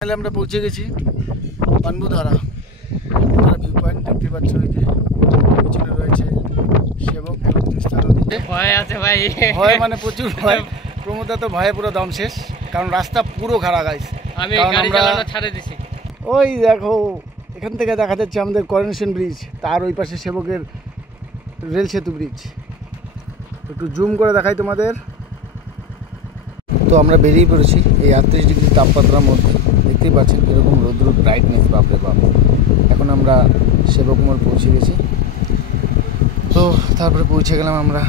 তাহলে আমরা পৌঁছে গেছি পান্বুধারা ভিউ পয়েন্ট। দেখতে পাচ্ছ ওই যে পিছনে রয়েছে সেবক এবং তিস্তা নদী। ভয় আছে ভাই, ভয় মানে প্রচুর ভয়। প্রমোদা তো ভয়ে পুরো দম শেষ, কারণ রাস্তা পুরো খারাপ গাইস। আমি গাড়ি চালানো ছেড়ে দিছি। ওই দেখো এখান থেকে দেখা যাচ্ছে আমাদের করোনেশন ব্রিজ, তার ওই পাশে সেবকের রেল সেতু ব্রিজ। একটু জুম করে দেখাই তোমাদের। তো আমরা বেরিয়ে পড়েছি এই 38 ডিগ্রি তাপমাত্রার মধ্যে। দেখতেই পাচ্ছেন এরকম রৌদ্র ব্রাইটনেস, বাপরে বাপ। এখন আমরা সেবক মোড় পৌঁছে গেছি। তো তারপরে পৌঁছে গেলাম আমরা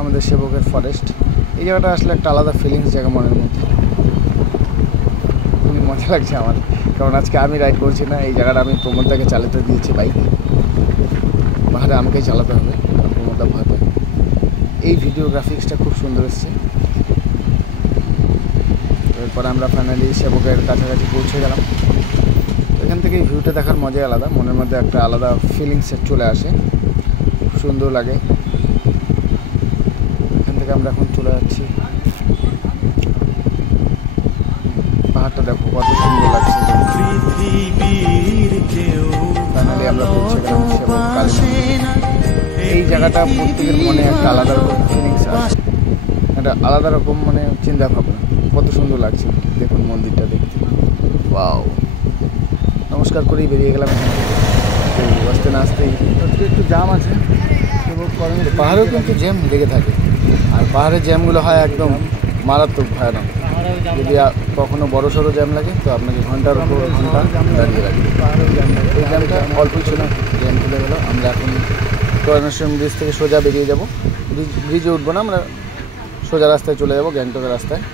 আমাদের সেবকের ফরেস্ট। এই জায়গাটা আসলে একটা আলাদা ফিলিংস জায়গা মনের মধ্যে। খুবই মজা লাগছে আমার, কারণ আজকে আমি রাইড করছি না। এই জায়গাটা আমি প্রমোদদাকে চালাতে দিয়েছি বাইক। পাহাড়ে আমাকেই চালাতে হবে, প্রমোদদা ভয় পায়। এই ভিডিওগ্রাফিক্সটা খুব সুন্দর এসছে। এরপরে আমরা ফাইনালি সেবকের কাছাকাছি পৌঁছে গেলাম। এখান থেকে এই ভিউটা দেখার মজাই আলাদা, মনের মধ্যে একটা আলাদা ফিলিংস চলে আসে, খুব সুন্দর লাগে। এখান থেকে আমরা এখন চলে যাচ্ছি। পাহাড়টা দেখো কত সুন্দর লাগছে। ফাইনালি আমরা পৌঁছে গেলাম সেবক কালী মন্দির। এই জায়গাটা প্রত্যেকের মনে একটা আলাদা রকম ফিলিংস আসে, একটা আলাদা রকম মানে চিন্তা ভাবনা। কত সুন্দর লাগছে দেখুন মন্দিরটা দেখতে। ওয়াও, নমস্কার করেই বেরিয়ে গেলাম এখান থেকে। তো আসতে না আসতেই একটু জ্যাম আছে। পাহাড়েও কিন্তু জ্যাম লেগে থাকে, আর পাহাড়ের জ্যামগুলো হয় একদম মারাত্মক ভয়ানক। যদি কখনো বড় সড়ো জ্যাম লাগে তো আপনাকে ঘন্টার উপর ঘন্টা দাঁড়িয়ে রাখবে। এই জ্যামটা অল্পই ছিল, জ্যাম খুলে গেলো। আমরা এখন করোনেশন ব্রিজ থেকে সোজা বেরিয়ে যাব। ব্রিজে উঠবো না, আমরা সোজা রাস্তায় চলে যাবো গ্যাংটকের রাস্তায়।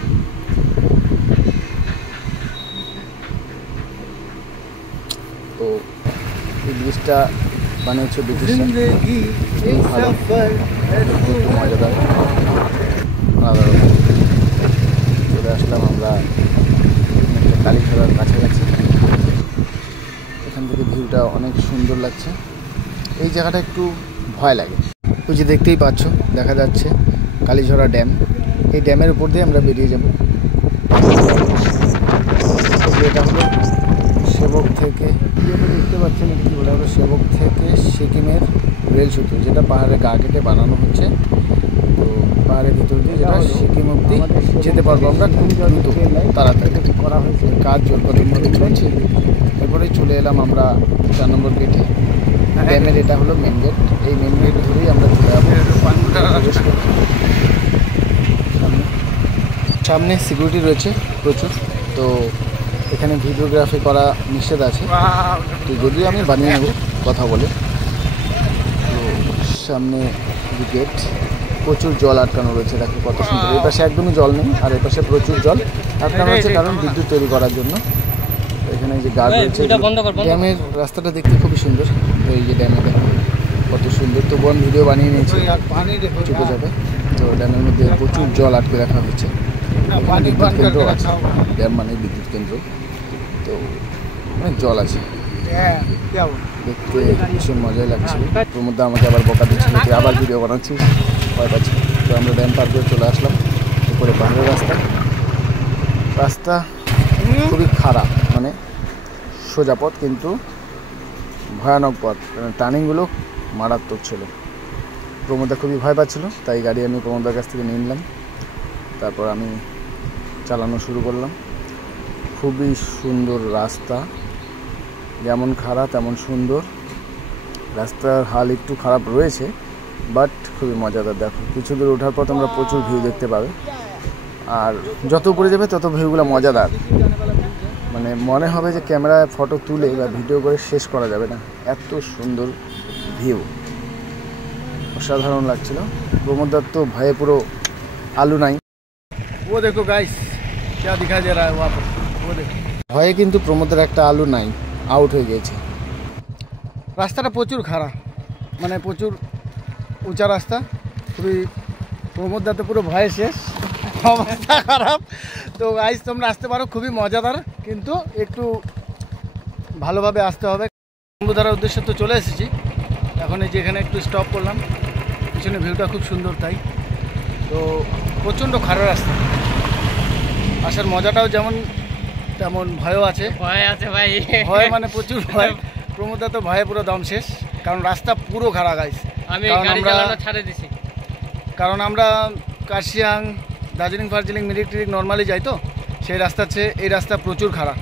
তো এই ব্রিজটা বানিয়েছে ব্রিটিশরা, ভালো, মজাদার, আলাদা রকম। চলে আসলাম আমরা কালীঘোড়ার কাছাকাছি। এখান থেকে ভিউটা অনেক সুন্দর লাগছে। এই জায়গাটা একটু ভয় লাগে। ওই যে দেখতেই পাচ্ছ দেখা যাচ্ছে কালীঝরা ড্যাম। এই ড্যামের উপর দিয়ে আমরা বেরিয়ে যাব। এটা হলো সেবক থেকে, দেখতে পাচ্ছেন এটা কী বলে, আমরা সেবক থেকে সিকিমের রেল সেতু, যেটা পাহাড়ে গা কেটে বানানো হচ্ছে। তো পাহাড়ের ভিতর দিয়ে যেটা সিকিম অব্দি যেতে পারবো আমরা খুব দ্রুত, তাড়াতাড়ি করা হয়েছে। কাজ জোরকদম মধ্যে চলছে। এরপরেই চলে এলাম আমরা 4 নম্বর গেটে। ড্যামের এটা হলো মেন গেট। এই মেন গেট ধরেই আমরা চলে যাবো। সামনে সিকিউরিটি রয়েছে প্রচুর, তো এখানে ভিডিওগ্রাফি করা নিষেধ আছে। তো যদিও আমি বানিয়ে নেব কথা বলে। তো সামনে গেট, প্রচুর জল আটকানো রয়েছে। দেখো কত সুন্দর। এই পাশে একদমই জল নেই, আর এই পাশে প্রচুর জল আটকানো রয়েছে, কারণ বিদ্যুৎ তৈরি করার জন্য। এখানে যে গার্ড রয়েছে। ড্যামের রাস্তাটা দেখতে খুবই সুন্দর। এই যে ড্যামে দেখো কত সুন্দর। তো বোন ভিডিও বানিয়ে নিয়েছি চুপে যাবে। তো ড্যামের মধ্যে প্রচুর জল আটকে রাখা হয়েছে। বিদ্যুৎ কেন্দ্র আছে, ড্যাম মানে বিদ্যুৎ কেন্দ্র। তো অনেক জল আছে, দেখতে ভীষণ মজাই লাগছিল। তোর মধ্যে আমাকে আবার বকা দিচ্ছিল যে আবার ভিডিও বানাচ্ছিস, ভয় পাচ্ছি। তো আমরা ড্যাম পার করে চলে আসলাম উপরে পাহাড়ের রাস্তা খুবই খারাপ, মানে সোজা পথ কিন্তু ভয়ানক পথ। টার্নিংগুলো মারাত্মক ছিল। প্রমোদা খুবই ভয় পাচ্ছিল, তাই গাড়ি আমি প্রমোদার কাছ থেকে নিয়ে নিলাম। তারপর আমি চালানো শুরু করলাম। খুবই সুন্দর রাস্তা, যেমন খারাপ তেমন সুন্দর। রাস্তার হাল একটু খারাপ রয়েছে, বাট খুবই মজাদার। দেখো কিছু দূর ওঠার পর তোমরা প্রচুর ভিউ দেখতে পাবে, আর যত উপরে যাবে তত ভিউগুলো মজাদার। মানে মনে হবে যে ক্যামেরায় ফটো তুলে বা ভিডিও করে শেষ করা যাবে না, এত সুন্দর ভিউ। অসাধারণ লাগছিল। প্রমোদার তো ভয়ে পুরো আলু নাই। ও দেখো গাইস क्या दिखाई दे रहा है वहाँ पर, वो देखो। ভয়ে কিন্তু প্রমোদের একটা আলু নাই, আউট হয়ে গেছে। রাস্তাটা প্রচুর খারাপ, মানে প্রচুর উঁচা রাস্তা। খুবই প্রমোদদা তো পুরো ভয়ে শেষ, অবস্থা খারাপ। তো গাইস তোমরা আসতে পারো, খুবই মজাদার, কিন্তু একটু ভালোভাবে আসতে হবে। পান্বুধারার উদ্দেশ্যে তো চলে এসেছি। এখন এই যে এখানে একটু স্টপ করলাম, পিছনে ভিউটা খুব সুন্দর তাই। তো প্রচণ্ড খারাপ রাস্তা, আসার মজাটাও যেমন তেমন ভয়ও আছে। ভয় আছে ভাই, ভয় মানে প্রচুর ভয়। প্রমোদা তো ভয়ে পুরো দম শেষ, কারণ রাস্তা পুরো খাড়া গাইস। আমি গাড়ি চালানো ছেড়ে দিছি, কারণ আমরা কার্শিয়াং, দার্জিলিং মিরিক নর্মালি যাই, তো সেই রাস্তা চেয়ে এই রাস্তা প্রচুর খারাপ।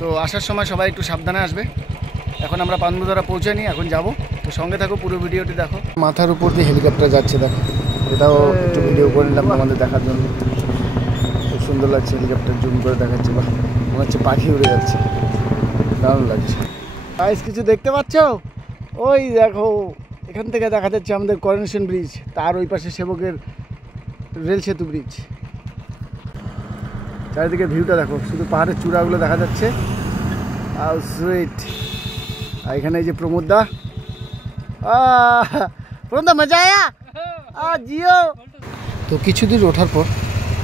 তো আসার সময় সবাই একটু সাবধানে আসবে। এখন আমরা পানবুধারা পৌঁছাইনি, এখন যাব, তো সঙ্গে থাকো, পুরো ভিডিওটি দেখো। মাথার উপর দিয়ে হেলিকপ্টার যাচ্ছে, দেখো, এটাও একটু ভিডিও করে নিলাম আমাদের দেখার জন্য। খুব সুন্দর লাগছে, হেলিকপ্টার জুম করে দেখাচ্ছে, বা মনে হচ্ছে পাখি উড়ে যাচ্ছে, দারুণ লাগছে। গাইস কিছু দেখতে পাচ্ছ? ওই দেখো, এখান থেকে দেখা যাচ্ছে আমাদের করোনেশন ব্রিজ, তার ওই পাশে সেবকের রেল সেতু ব্রিজ। চারিদিকে ভিউটা দেখো, শুধু পাহাড়ের চূড়াগুলো দেখা যাচ্ছে। আর সুইট, আর এখানে এই যে প্রমোদদা, মজা আয়া জিও। তো কিছু দূর ওঠার পর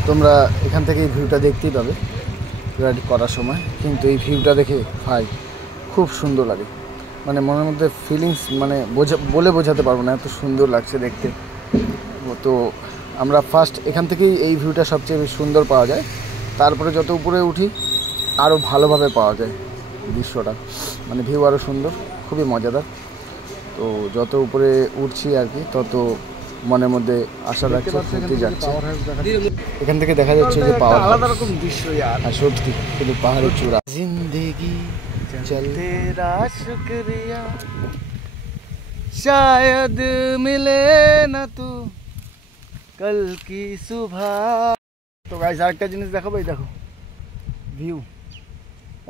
তোমরা এখান থেকে এই ভিউটা দেখতেই পাবে রাইড করার সময়। কিন্তু এই ভিউটা দেখে ভাই খুব সুন্দর লাগে, মানে মনের মধ্যে ফিলিংস মানে বলে বোঝাতে পারবো না, এত সুন্দর লাগছে দেখতে। তো আমরা ফার্স্ট এখান থেকেই এই ভিউটা সবচেয়ে বেশি সুন্দর পাওয়া যায়, তারপরে যত উপরে উঠি আরও ভালোভাবে পাওয়া যায় দৃশ্যটা, মানে ভিউ আরও সুন্দর, খুবই মজাদার। তো যত উপরে উঠছি আর কি, তত মনের মধ্যে আশা রাখছে সত্যি যাচ্ছে। এখান থেকে দেখা যাচ্ছে যে পাওয়ার আলাদা রকম দৃশ্য, আর সত্যি শুধু পাহাড়ের চূড়া। জিন্দেগি চলতে রা শুকরিয়া, শায়দ মিলে না তু কাল কি সুবহ। তো গাইস আরেকটা জিনিস দেখাবো, এই দেখো ভিউ,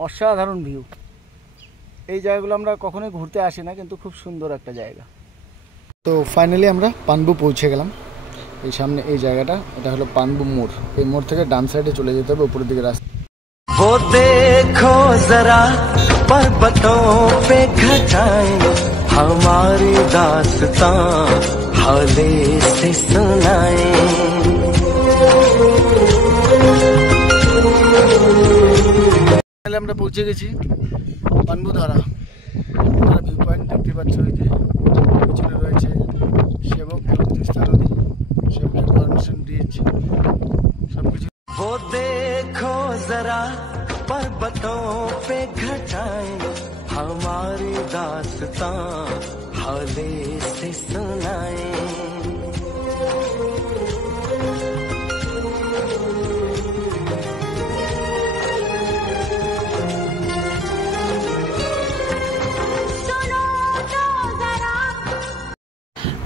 অসাধারণ ভিউ। এই জায়গাগুলো আমরা কখনোই ঘুরতে আসি না, কিন্তু খুব সুন্দর একটা জায়গা। তো ফাইনালি আমরা পানবু পৌঁছে গেলাম। এই সামনে এই জায়গাটা, এটা হলো পানবু মোড়। এই মোড় থেকে ডান সাইডে চলে যেতে হবে উপরের দিকে রাস্তা। वो देखो जरा पर्वतों पे घटाएं हमारी दास्तां हौले से सुनाएं। আমরা পৌঁছে গেছি পানবুধারা ভিউ পয়েন্ট। দেখতে পাচ্ছ এই যে পিছনে রয়েছে সেবক এবং তিস্তা নদী, সেবকের করোনেশন ব্রিজ, সবকিছু। वो देखो जरा पर्वतों पे घटाएं हमारी दास्तां हौले से सुनाएं।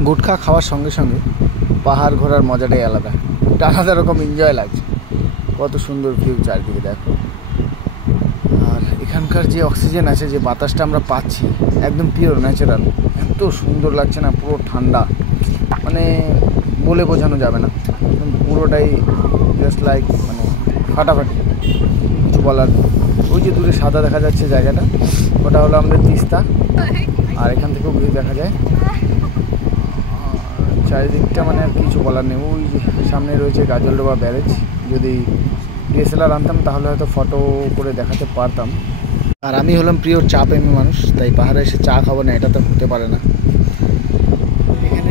গুটখা খাওয়ার সঙ্গে সঙ্গে পাহাড় ঘোরার মজাটাই আলাদা, এটা আলাদা রকম এনজয় লাগছে। কত সুন্দর ভিউ চারদিকে দেখো। আর এখানকার যে অক্সিজেন আছে, যে বাতাসটা আমরা পাচ্ছি, একদম পিওর ন্যাচারাল, এত সুন্দর লাগছে না, পুরো ঠান্ডা, মানে বলে বোঝানো যাবে না, পুরোটাই জাস্ট লাইক মানে ফাটাফাটি, কিছু বলার। ওই যে দূরে সাদা দেখা যাচ্ছে জায়গাটা, ওটা হলো আমাদের তিস্তা, আর এখান থেকেও ভিউ দেখা যায় চারিদিকটা, মানে আর কিছু বলার নেই। ওই যে সামনে রয়েছে গাজলডোবা ব্যারেজ, যদি ডিএসএলআর আনতাম তাহলে হয়তো ফটো করে দেখাতে পারতাম। আর আমি হলাম প্রিয় চা প্রেমী মানুষ, তাই পাহাড়ে এসে চা খাবো না এটা তো হতে পারে না। এখানে